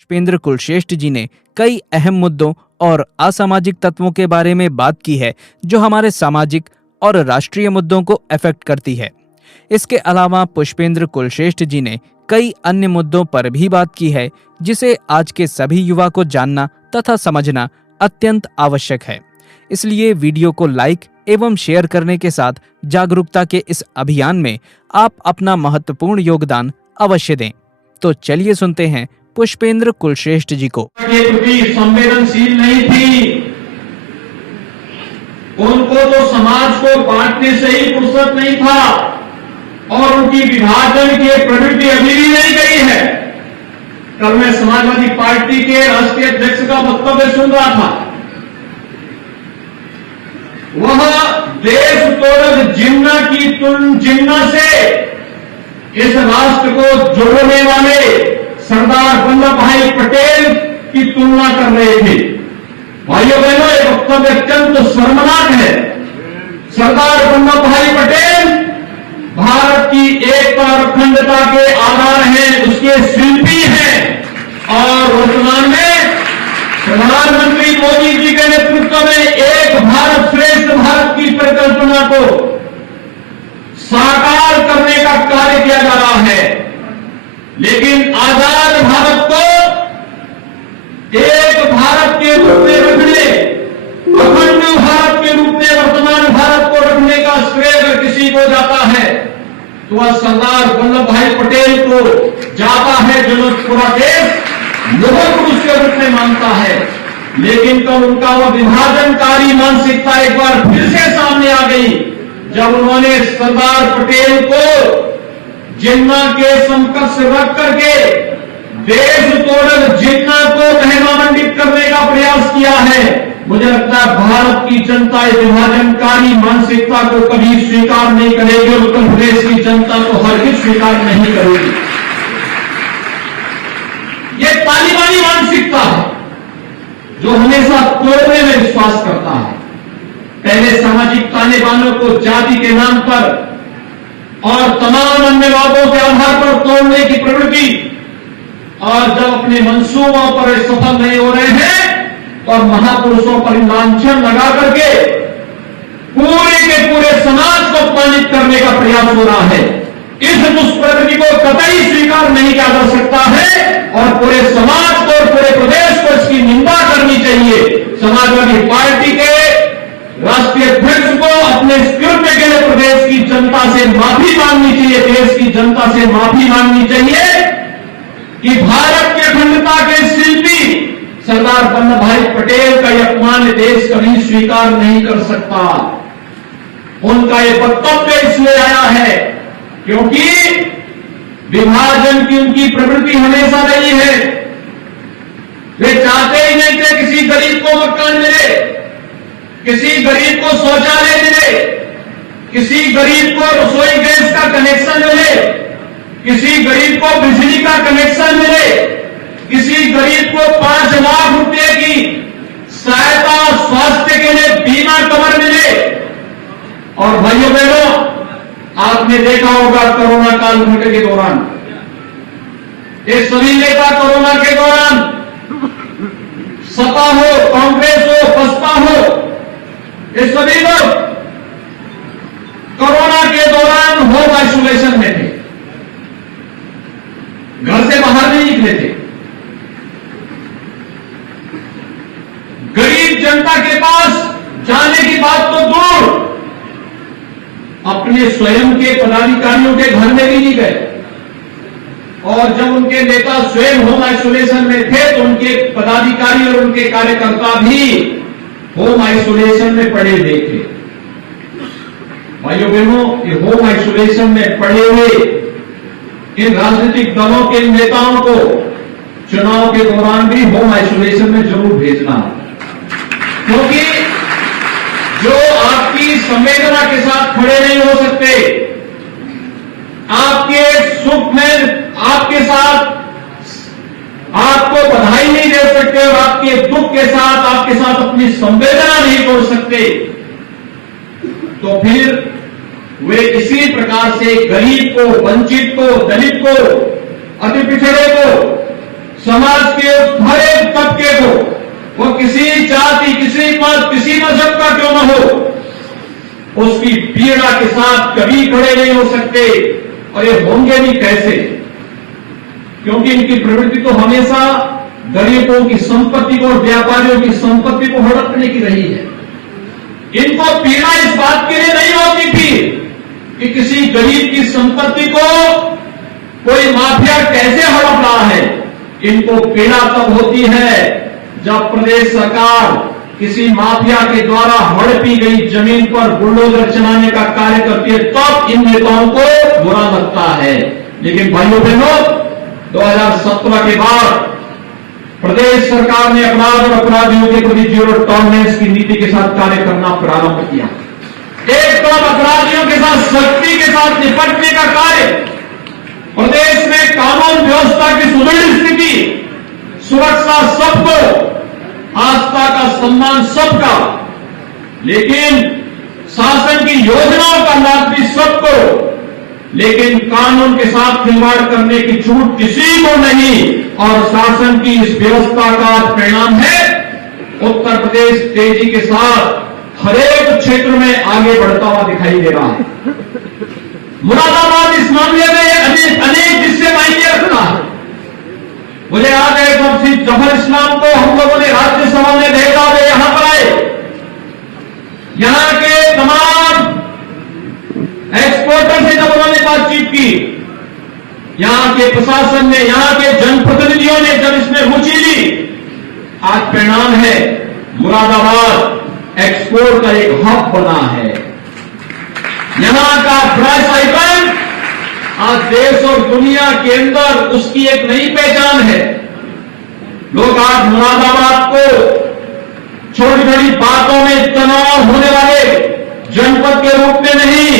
पुष्पेंद्र कुलश्रेष्ठ जी ने कई अहम मुद्दों और असामाजिक तत्वों के बारे में बात की है जो हमारे सामाजिक और राष्ट्रीय मुद्दों को अफेक्ट करती है। इसके अलावा पुष्पेंद्र कुलश्रेष्ठ जी ने कई अन्य मुद्दों पर भी बात की है जिसे आज के सभी युवा को जानना तथा समझना अत्यंत आवश्यक है। इसलिए वीडियो को लाइक एवं शेयर करने के साथ जागरूकता के इस अभियान में आप अपना महत्वपूर्ण योगदान अवश्य दें। तो चलिए सुनते हैं पुष्पेंद्र कुलश्रेष्ठ जी को। के प्रति संवेदनशील नहीं थी, उनको तो समाज को बांटने से ही फुर्सत नहीं था और उनकी विभाजन की प्रवृत्ति अभी भी नहीं गई है। कल मैं समाजवादी पार्टी के राष्ट्रीय अध्यक्ष का वक्तव्य सुन रहा था। वह देश तोड़क जिन्ना से इस राष्ट्र को जोड़ने वाले सरदार वल्लभ भाई पटेल की तुलना कर रहे थे। भाइयों बहनों, ये वक्तव्य अत्यंत शर्मनाक है। सरदार वल्लभ भाई पटेल भारत की एकता और अखंडता के आधार हैं, उसके शिल्पी हैं और वर्तमान में प्रधानमंत्री मोदी जी के नेतृत्व में एक भारत श्रेष्ठ भारत की परिकल्पना को साकार करने का कार्य किया जा रहा है। लेकिन आजाद भारत को एक भारत के रूप में रखने, अखंड भारत के रूप में वर्तमान भारत को रखने का श्रेय अगर किसी को जाता है तो वह सरदार वल्लभ भाई पटेल को जाता है, जो पूरा देश लोह पुरुष के रूप में मानता है। लेकिन कब उनका वह विभाजनकारी मानसिकता एक बार फिर से सामने आ गई जब उन्होंने सरदार पटेल को जिन्ना के समकक्ष रख करके देश तोड़क जिन्ना को महिमामंडित करने का प्रयास किया है। मुझे लगता है भारत की जनता इस विभाजनकारी मानसिकता को कभी स्वीकार नहीं करेगी और उत्तर प्रदेश की जनता को हरगिज स्वीकार नहीं करेगी। ये तालिबानी मानसिकता है जो हमेशा तोड़ने में विश्वास करता है। पहले सामाजिक तालिबानों को जाति के नाम पर और तमाम अन्य वादों के आधार पर तोड़ने की प्रवृत्ति, और जब अपने मंसूबों पर सफल नहीं हो रहे हैं और महापुरुषों पर लांछन लगा करके पूरे के पूरे समाज को अपमानित करने का प्रयास हो रहा है। इस दुष्प्रवृत्ति को कतई स्वीकार नहीं किया जा सकता है और पूरे समाज को और पूरे प्रदेश को इसकी निंदा करनी चाहिए। समाजवादी पार्टी के राष्ट्रीय अध्यक्ष को अपने कृत्य के लिए प्रदेश की जनता से माफी मांगनी चाहिए, देश की जनता से माफी मांगनी चाहिए कि भारत की अखंडता के शिल्पी सरदार वल्लभ भाई पटेल का यह अपमान देश कभी स्वीकार नहीं कर सकता। उनका यह वक्तव्य इसलिए आया है क्योंकि विभाजन की उनकी प्रवृत्ति हमेशा रही है। वे चाहते ही नहीं कि किसी गरीब को मकान मिले, किसी गरीब को शौचालय मिले, किसी गरीब को रसोई गैस का कनेक्शन मिले, किसी गरीब को बिजली का कनेक्शन मिले, किसी गरीब को 5 लाख रुपए की सहायता स्वास्थ्य के लिए बीमा कवर मिले। और भाइयों बहनों, आपने देखा होगा कोरोना काल के दौरान ये सभी नेता कोरोना के दौरान सपा हो, कांग्रेस हो, बसपा हो, ये सभी लोग कोरोना के दौरान होम आइसोलेशन में थे, घर से बाहर नहीं निकले थे। गरीब जनता के पास जाने की बात तो दूर, अपने स्वयं के पदाधिकारियों के घर में भी नहीं गए। और जब उनके नेता स्वयं होम आइसोलेशन में थे तो उनके पदाधिकारी और उनके कार्यकर्ता भी होम आइसोलेशन में पड़े हुए थे। भाइयों बहनों, ये होम आइसोलेशन में पड़े हुए इन राजनीतिक दलों के नेताओं को चुनाव के दौरान भी होम आइसोलेशन में जरूर भेजना, क्योंकि जो आपकी संवेदना के साथ खड़े नहीं हो सकते, आपके सुख में आपके साथ आपको बधाई नहीं दे सकते और आपके दुख के साथ आपके साथ अपनी संवेदना नहीं तोड़ सकते, तो फिर वे इसी प्रकार से गरीब को, वंचित को, दलित को, अति पिछड़े को समाज के हर एक तबके को, वो किसी जाति, किसी मत, किसी मजहब का क्यों न हो, उसकी पीड़ा के साथ कभी खड़े नहीं हो सकते। और ये होंगे भी कैसे? क्योंकि इनकी प्रवृत्ति तो हमेशा गरीबों की संपत्ति को और व्यापारियों की संपत्ति को हड़पने की रही है। इनको पीड़ा इस बात के लिए नहीं होती थी कि किसी गरीब की संपत्ति को कोई माफिया कैसे हड़प रहा है। इनको पीड़ा तब होती है जब प्रदेश सरकार किसी माफिया के द्वारा हड़पी गई जमीन पर बुलडोजर चलाने का कार्य करती है, तब इन नेताओं को बुरा लगता है। लेकिन भाइयों बहनों, 2017 के बाद प्रदेश सरकार ने अपराध और अपराधियों के प्रति जीरो टॉलरेंस की नीति के साथ कार्य करना प्रारंभ किया। एक तरफ अपराधियों के साथ सख्ती के साथ निपटने का कार्य, प्रदेश में कानून व्यवस्था की सुदृढ़ स्थिति, सुरक्षा सबको, आस्था का सम्मान सबका, लेकिन शासन की योजनाओं का लाभ भी सबको, लेकिन कानून के साथ खिलवाड़ करने की छूट किसी को नहीं। और शासन की इस व्यवस्था का परिणाम है उत्तर प्रदेश तेजी के साथ हर एक क्षेत्र में आगे बढ़ता हुआ दिखाई दे रहा है। मुरादाबाद इस मामले में अनेक हिस्से मायने रखता है। मुझे याद है जब श्री जफर इस्लाम को हम लोगों ने राज्यसभा में भेजा, वे यहां पर आए, यहां के तमाम एक्सपोर्टर से जब उन्होंने बातचीत की, यहां के प्रशासन ने, यहां के जनप्रतिनिधियों ने जब इसमें रुचि ली, आज परिणाम है मुरादाबाद एक्सपोर्ट का एक हब बना है। यहां का ब्रश आइकन आज देश और दुनिया के अंदर उसकी एक नई पहचान है। लोग आज मुरादाबाद को छोटी छोटी बातों में तनाव होने वाले जनपद के रूप में नहीं,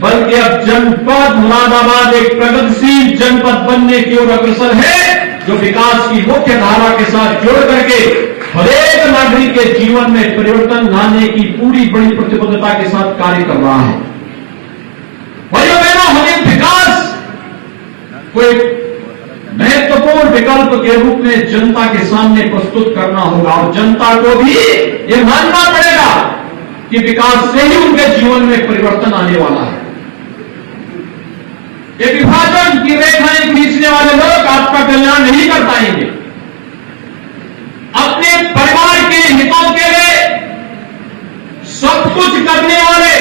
बल्कि अब जनपद मुरादाबाद एक प्रगतिशील जनपद बनने की ओर अग्रसर है, जो विकास की मुख्य धारा के साथ जोड़ करके हरेक नागरिक के जीवन में परिवर्तन लाने की पूरी बड़ी प्रतिबद्धता के साथ कार्य कर रहा है। भाइयों बहनों, हमें विकास को एक महत्वपूर्ण विकल्प के रूप में जनता के सामने प्रस्तुत करना होगा और जनता को भी ये मानना पड़ेगा कि विकास से ही उनके जीवन में परिवर्तन आने वाला है। ये विभाजन की रेखाएं खींचने वाले लोग आपका कल्याण नहीं कर पाएंगे। अपने परिवार के हितों के लिए सब कुछ करने वाले,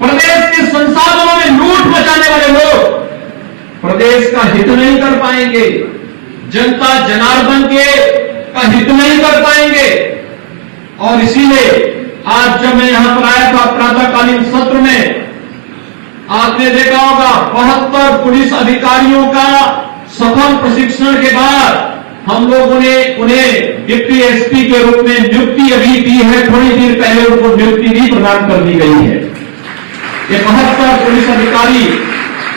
प्रदेश के संसाधनों में लूट मचाने वाले लोग प्रदेश का हित नहीं कर पाएंगे, जनता जनार्दन के का हित नहीं कर पाएंगे। और इसीलिए आज जब मैं यहां पर आया था प्रातःकालीन सत्र में, आपने देखा होगा 72 पुलिस अधिकारियों का सफल प्रशिक्षण के बाद हम लोगों ने उन्हें डिप्टी एसपी के रूप में नियुक्ति अभी दी है। थोड़ी देर पहले उनको नियुक्ति भी प्रदान कर दी गई है। ये 72 पुलिस अधिकारी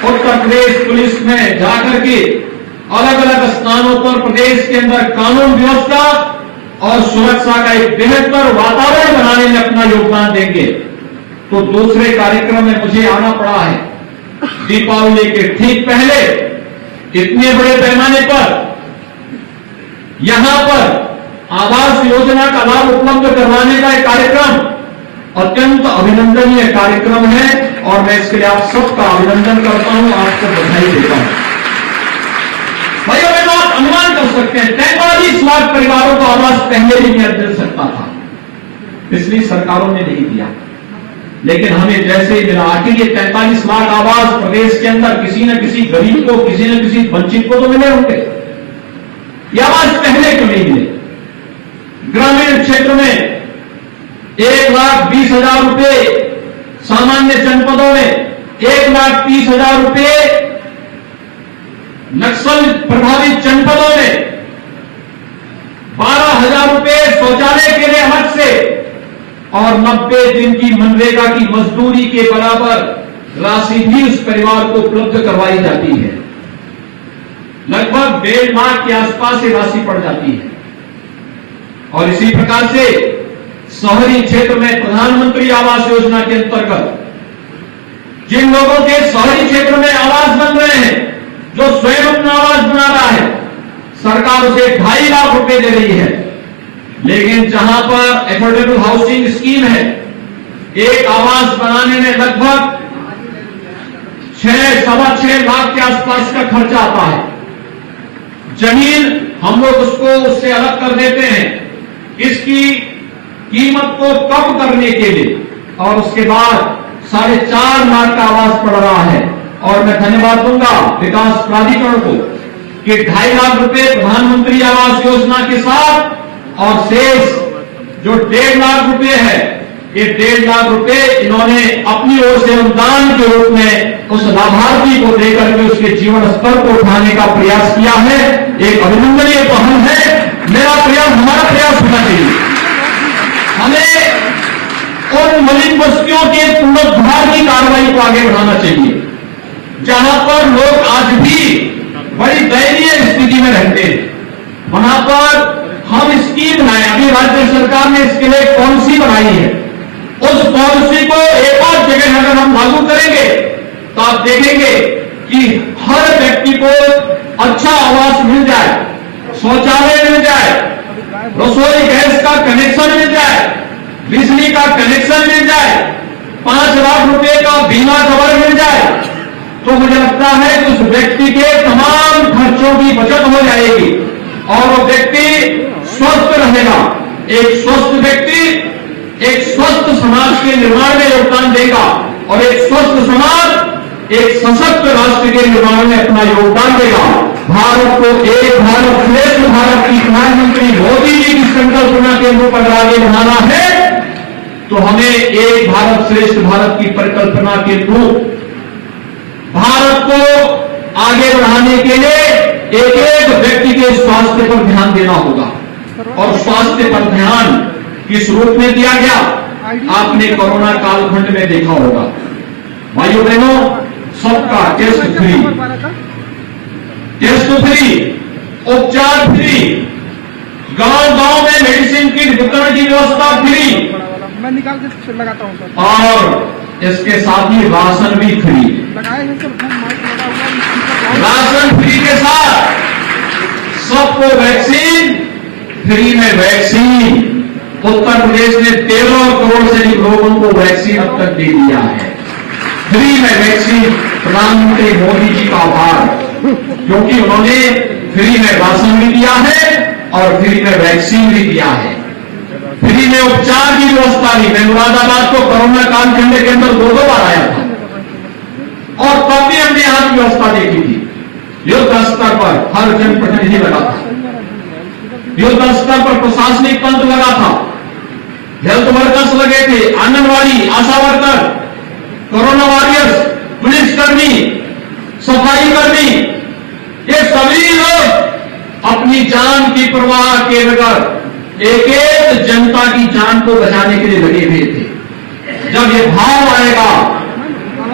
उत्तर प्रदेश पुलिस में जाकर के अलग अलग स्थानों पर प्रदेश के अंदर कानून व्यवस्था और सुरक्षा का एक बेहतर वातावरण बनाने में अपना योगदान देंगे। तो दूसरे कार्यक्रम में मुझे आना पड़ा है। दीपावली के ठीक पहले इतने बड़े पैमाने पर यहां पर आवास योजना का लाभ उपलब्ध करवाने का एक कार्यक्रम अत्यंत अभिनंदनीय कार्यक्रम है और मैं इसके लिए आप सबका अभिनंदन करता हूं, आपको बधाई देता हूं। भाइयों बहनों, आप अनुमान कर सकते हैं 43 लाख परिवारों को आवास पहले भी मिल सकता था, पिछली सरकारों ने नहीं दिया। लेकिन हमें जैसे ही मिला, आखिर ये 43 लाख आवास प्रदेश के अंदर किसी न किसी गरीब को, किसी न किसी वंचित को तो मिले होंगे। ये आवास पहले क्यों नहीं मिले? ग्रामीण क्षेत्र में 1,20,000 रुपए, सामान्य जनपदों में 1,30,000 रुपए, नक्सल प्रभावित जनपदों में 12,000 रुपए शौचालय के लिए अलग से और 90 दिन की मनरेगा की मजदूरी के बराबर राशि भी उस परिवार को उपलब्ध करवाई जाती है। लगभग 1.5 लाख के आसपास ये राशि पड़ जाती है। और इसी प्रकार से शहरी क्षेत्र में प्रधानमंत्री आवास योजना के अंतर्गत जिन लोगों के शहरी क्षेत्र में आवास बन रहे हैं, जो स्वयं अपना आवास बना रहा है, सरकार उसे 2.5 लाख रुपए दे रही है। लेकिन जहां पर एफोर्डेबल हाउसिंग स्कीम है, एक आवास बनाने में लगभग 6-6.25 लाख के आसपास का खर्चा आता है। जमीन हम लोग उससे अलग कर देते हैं इसकी कीमत को कम करने के लिए, और उसके बाद 4.5 लाख का आवास पड़ रहा है। और मैं धन्यवाद दूंगा विकास प्राधिकरण को कि 2.5 लाख रुपए प्रधानमंत्री आवास योजना के साथ और शेष जो 1.5 लाख रुपए है, ये 1.5 लाख रुपए इन्होंने अपनी ओर से अनुदान के रूप में उस लाभार्थी को देकर के उसके जीवन स्तर को उठाने का प्रयास किया है। एक अभिनंदनीय पहल है। मेरा प्रयास, हमारा प्रयास होना चाहिए। हमें उन मलिन बस्तियों के पुनरुद्धार की कार्रवाई को आगे बढ़ाना चाहिए जहां पर लोग आज भी बड़ी दयनीय स्थिति में रहते हैं। वहां पर हम स्कीम बनाए, अभी राज्य सरकार ने इसके लिए पॉलिसी बनाई है। उस पॉलिसी को एक और जगह अगर हम लागू करेंगे तो आप देखेंगे कि हर व्यक्ति को अच्छा आवास मिल जाए, शौचालय मिल जाए, रसोई गैस का कनेक्शन मिल जाए, बिजली का कनेक्शन मिल जाए, 5 लाख रुपए का बीमा कवर मिल जाए, तो मुझे लगता है कि उस व्यक्ति के तमाम खर्चों की बचत हो जाएगी और वो व्यक्ति स्वस्थ रहेगा। एक स्वस्थ व्यक्ति एक स्वस्थ समाज के निर्माण में योगदान देगा और एक स्वस्थ समाज एक सशक्त राष्ट्र के निर्माण में अपना योगदान देगा। भारत को एक भारत श्रेष्ठ भारत की प्रधानमंत्री मोदी जी की संकल्पना के रूप में आगे बढ़ाना है तो हमें एक भारत श्रेष्ठ भारत की परिकल्पना के रूप भारत को आगे बढ़ाने के लिए एक एक व्यक्ति के स्वास्थ्य पर ध्यान देना होगा। और स्वास्थ्य पर ध्यान किस रूप में दिया गया, आपने कोरोना कालखंड में देखा होगा। भाइयों बहनों, सबका टेस्ट फ्री, उपचार फ्री, गांव-गांव में मेडिसिन की वितरण की व्यवस्था फ्री, मैं निकाल के लगाता हूं और इसके साथ ही राशन भी फ्री। राशन फ्री के साथ सबको वैक्सीन फ्री में वैक्सीन। उत्तर प्रदेश ने 13 करोड़ से अधिक लोगों को वैक्सीन अब तक दे दिया है। फ्री में वैक्सीन। प्रधानमंत्री मोदी जी का आभार, क्योंकि उन्होंने फ्री में राशन भी दिया है और फ्री में वैक्सीन भी दिया है। फ्री में उपचार की व्यवस्था भी। मैं मुरादाबाद को कोरोना कालखंड के अंदर 2 बार आया था और तब भी हमने यहां की व्यवस्था देखी थी। युद्ध स्तर पर हर जनप्रतिनिधि लगा था, युद्ध स्तर पर प्रशासनिक तंत्र लगा था, हेल्थ वर्कर्स लगे थे, आंगनवाड़ी, आशा वर्कर, कोरोना वॉरियर्स, पुलिसकर्मी, सफाई कर्मी, ये सभी लोग अपनी जान की परवाह किए बगैर एक एक जनता की जान को बचाने के लिए लगे हुए थे। जब ये भाव आएगा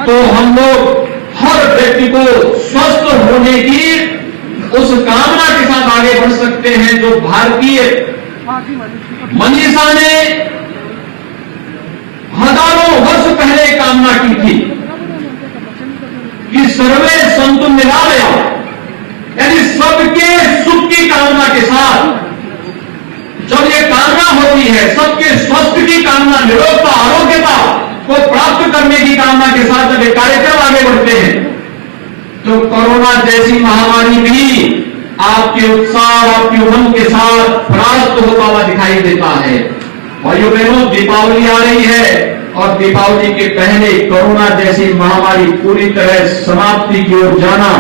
तो हम लोग हर व्यक्ति को स्वस्थ होने की उस कामना के साथ आगे बढ़ सकते हैं जो भारतीय मनीषा ने हजारों वर्ष पहले कामना की थी कि सर्वे संतु निरालया, यानी सबके सुख की कामना के साथ जब ये कामना होती है, सबके स्वास्थ्य की कामना, निरोगता, आरोग्यता को प्राप्त करने की कामना के साथ जब ये कार्यक्रम आगे बढ़ते हैं तो कोरोना जैसी महामारी भी आपके उत्साह, आपकी उमंग के साथ परास्त होता हुआ दिखाई देता है। भाइयों बहनों, दीपावली आ रही है और दीपावली के पहले कोरोना जैसी महामारी पूरी तरह समाप्ति की ओर जाना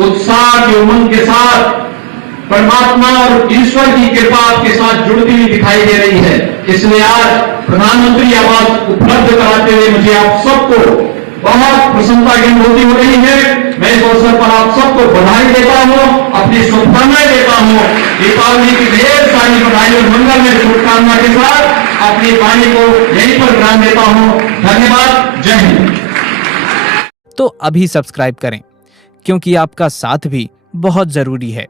उत्साह की उमंग के साथ परमात्मा और ईश्वर की कृपा आपके साथ जुड़ती हुई दिखाई दे रही है। इसलिए आज प्रधानमंत्री आवास उपलब्ध कराते हुए मुझे आप सबको बहुत प्रसन्नता की अनुभूति हो रही है। मैं इस अवसर पर आप सबको बधाई देता हूं, अपनी शुभकामनाएं देता हूं। दीपावली की ढेर सारी बधाई और मंगल में शुभकामना के साथ अपनी वाणी को यहीं पर विराम देता हूं। धन्यवाद। जय हिंद। तो अभी सब्सक्राइब करें, क्योंकि आपका साथ भी बहुत जरूरी है।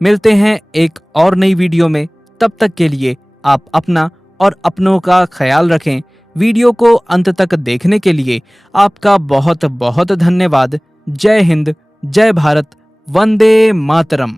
मिलते हैं एक और नई वीडियो में। तब तक के लिए आप अपना और अपनों का ख्याल रखें। वीडियो को अंत तक देखने के लिए आपका बहुत बहुत धन्यवाद। जय हिंद, जय भारत, वंदे मातरम।